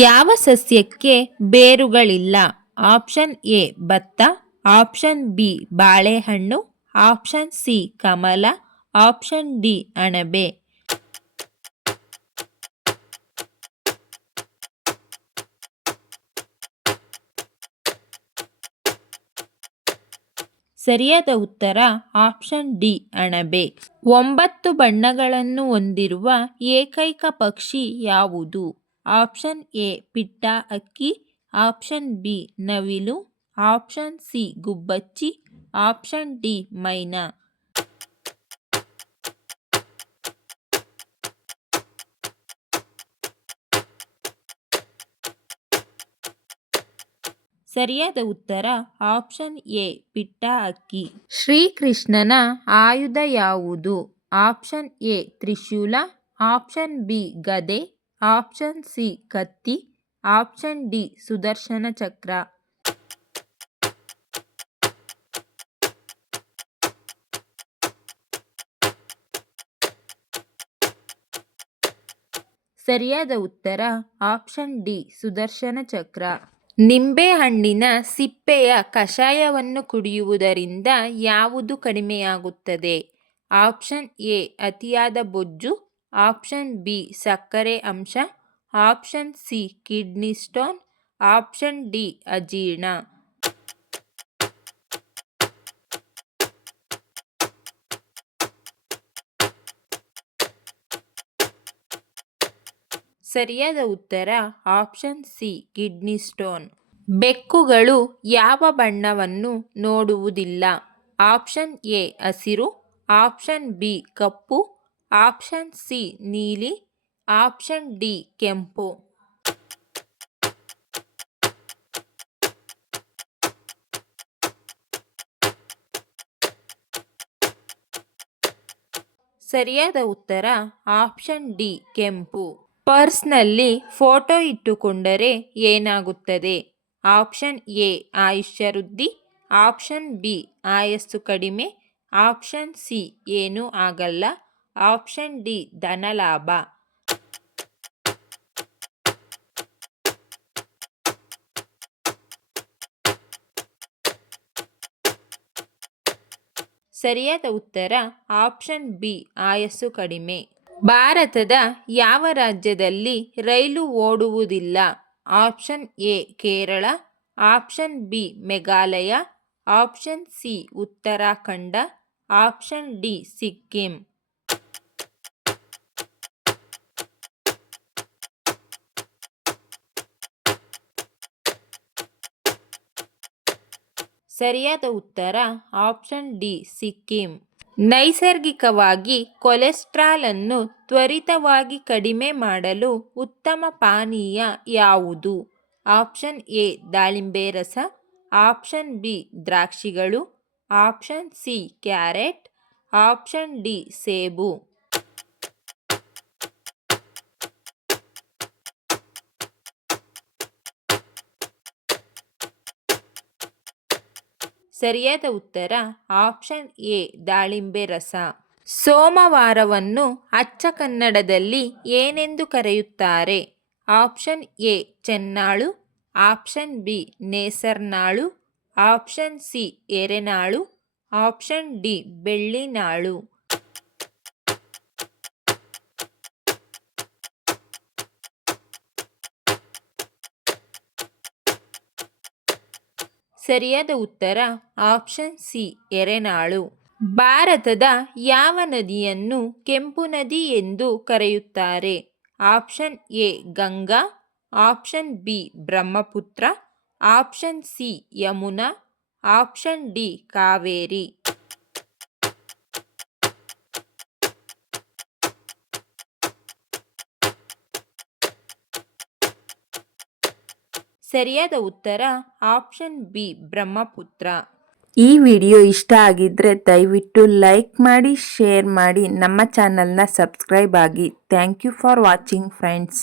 ಯಾವ ಸಸ್ಯಕ್ಕೆ ಬೇರುಗಳಿಲ್ಲ? Option A ಭತ್ತ, ಆಪ್ಷನ್ ಬಿ ಬಾಳೆಹಣ್ಣು, ಆಪ್ಷನ್ ಸಿ ಕಮಲ, ಆಪ್ಷನ್ ಡಿ ಅಣಬೆ. ಸರಿಯಾದ ಉತ್ತರ ಆಪ್ಷನ್ ಡಿ ಅಣಬೆ. 9 ಬಣ್ಣಗಳನ್ನು ಹೊಂದಿರುವ ಏಕೈಕ ಪಕ್ಷಿ ಯಾವುದು? ಆಪ್ಷನ್ ಎ ಪಿಟ್ಟ ಹಕ್ಕಿ, ಆಪ್ಷನ್ ಬಿ ನವಿಲು, ಆಪ್ಷನ್ ಸಿ ಗುಬ್ಬಚ್ಚಿ, ಆಪ್ಷನ್ ಡಿ ಮೈನಾ. ಸರಿಯಾದ ಉತ್ತರ ಆಪ್ಷನ್ ಎ ಪಿಟ್ಟ ಹಕ್ಕಿ. ಶ್ರೀಕೃಷ್ಣನ ಆಯುಧ ಯಾವುದು? ಆಪ್ಷನ್ ಎ ತ್ರಿಶೂಲ, ಆಪ್ಷನ್ ಬಿ ಗದೆ, ಆಪ್ಷನ್ ಸಿ ಕತ್ತಿ, ಆಪ್ಷನ್ ಡಿ ಸುದರ್ಶನ ಚಕ್ರ. ಸರಿಯಾದ ಉತ್ತರ ಆಪ್ಷನ್ ಡಿ ಸುದರ್ಶನ ಚಕ್ರ. ನಿಂಬೆಹಣ್ಣಿನ ಸಿಪ್ಪೆಯ ಕಷಾಯವನ್ನು ಕುಡಿಯುವುದರಿಂದ ಯಾವುದು ಕಡಿಮೆಯಾಗುತ್ತದೆ? ಆಪ್ಷನ್ ಎ ಅತಿಯಾದ ಬೊಜ್ಜು, ಆಪ್ಷನ್ ಬಿ ಸಕ್ಕರೆ ಅಂಶ, option C kidney stone, option D ಅಜೀರ್ಣ. ಸರಿಯಾದ ಉತ್ತರ ಆಪ್ಷನ್ ಸಿ ಕಿಡ್ನಿ ಸ್ಟೋನ್. ಬೆಕ್ಕುಗಳು ಯಾವ ಬಣ್ಣವನ್ನು ನೋಡುವುದಿಲ್ಲ? ಆಪ್ಷನ್ ಎ ಹಸಿರು, option B cup, option C ನೀಲಿ, ಆಪ್ಷನ್ ಡಿ ಕೆಂಪು. ಸರಿಯಾದ ಉತ್ತರ ಆಪ್ಷನ್ ಡಿ ಕೆಂಪು. ಪರ್ಸ್ನಲ್ಲಿ ಫೋಟೋ ಇಟ್ಟುಕೊಂಡರೆ ಏನಾಗುತ್ತದೆ? ಆಪ್ಷನ್ ಎ ಆಯುಷ್ಯ ವೃದ್ಧಿ, ಆಪ್ಷನ್ ಬಿ ಆಯಸ್ಸು ಕಡಿಮೆ, ಆಪ್ಷನ್ ಸಿ ಏನೂ ಆಗಲ್ಲ, ಆಪ್ಷನ್ ಡಿ ಧನಲಾಭ. ಸರಿಯಾದ ಉತ್ತರ ಆಪ್ಷನ್ ಬಿ ಆಯಸ್ಸು ಕಡಿಮೆ. ಭಾರತದ ಯಾವ ರಾಜ್ಯದಲ್ಲಿ ರೈಲು ಓಡುವುದಿಲ್ಲ? Option A Kerala, option B Meghalaya, option C Uttarakhand, option D Sikkim. ಸರಿಯಾದ ಉತ್ತರ ಆಪ್ಷನ್ ಡಿ ಸಿಕ್ಕಿಂ. ನೈಸರ್ಗಿಕವಾಗಿ ಕೊಲೆಸ್ಟ್ರಾಲ್ ಅನ್ನು ತ್ವರಿತವಾಗಿ ಕಡಿಮೆ ಮಾಡಲು ಉತ್ತಮ ಪಾನೀಯ ಯಾವುದು? ಆಪ್ಷನ್ ಎ ದಾಳಿಂಬೆ ರಸ, ಆಪ್ಷನ್ ಬಿ ದ್ರಾಕ್ಷಿಗಳು, option C carrot, option D ಸೇಬು. ಸರಿಯಾದ ಉತ್ತರ ಆಪ್ಷನ್ ಎ ದಾಳಿಂಬೆ ರಸ. ಸೋಮವಾರವನ್ನು ಅಚ್ಚ ಕನ್ನಡದಲ್ಲಿ ಏನೆಂದು ಕರೆಯುತ್ತಾರೆ? ಆಪ್ಷನ್ ಎ ಚೆನ್ನಾಳು, ಆಪ್ಷನ್ ಬಿ ನೇಸರನಾಳು, ಆಪ್ಷನ್ ಸಿ ಎರೆನಾಳು, ಆಪ್ಷನ್ ಡಿ ಬೆಳ್ಳಿನಾಳು. ಸರಿಯಾದ ಉತ್ತರ ಆಪ್ಷನ್ ಸಿ ಎರೆನಾಳು. ಭಾರತದ ಯಾವ ನದಿಯನ್ನು ಕೆಂಪು ನದಿ ಎಂದು ಕರೆಯುತ್ತಾರೆ? Option A Ganga, option B Brahmaputra, option C Yamuna, option D Kaveri. ಸರಿಯಾದ ಉತ್ತರ ಆಪ್ಷನ್ ಬಿ ಬ್ರಹ್ಮಪುತ್ರ. ಈ ವಿಡಿಯೋ ಇಷ್ಟ ಆಗಿದ್ರೆ ದಯವಿಟ್ಟು ಲೈಕ್ ಮಾಡಿ, ಶೇರ್ ಮಾಡಿ, ನಮ್ಮ ಚಾನಲ್ನ ಸಬ್ಸ್ಕ್ರೈಬ್ ಆಗಿ. Thank you for watching friends.